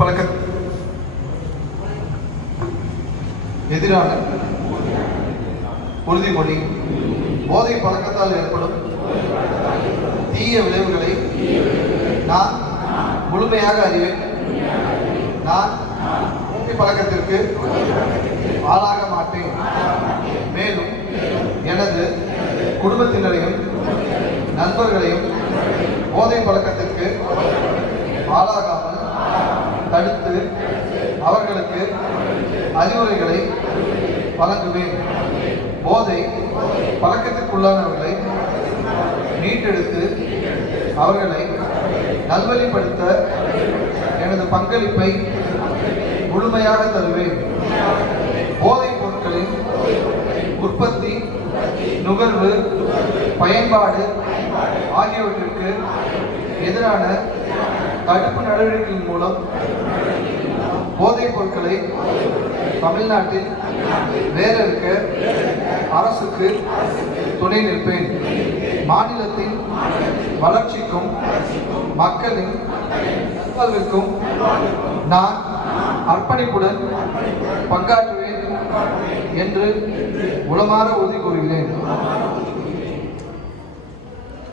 பழக்க எதிரான உறுதிமொழி. போதை பழக்கத்தால் ஏற்படும் தீய விளைவுகளை நான் முழுமையாக அறிவேன். நான் போதை பழக்கத்திற்கு ஆளாக மாட்டேன். மேலும் எனது குடும்பத்தினரையும் நண்பர்களையும் போதை பழக்கத்திற்கு ஆளாகாமல் தடுத்து அவர்களுக்கு அறிவுரைகளை வழங்குவேன். போதை பழக்கத்திற்குள்ளானவர்களை மீட்டெடுத்து அவர்களை நல்வழிப்படுத்த எனது பங்களிப்பை முழுமையாக தருவேன். போதைப் பொருட்களின் உற்பத்தி, நுகர்வு, பயன்பாடு ஆகியவற்றிற்கு எதிரான தடுப்பு நடவடிக்கைகளின் மூலம் போதைப் பொருட்களை தமிழ்நாட்டில் வேறறுக்க அரசுக்கு துணை நிற்பேன். மாநிலத்தின் வளர்ச்சிக்கும் மக்களின் நல்வாழ்விற்கும் நான் அர்ப்பணிப்புடன் பங்காற்றுவேன் என்று உளமாற உறுதி கூறுகிறேன்.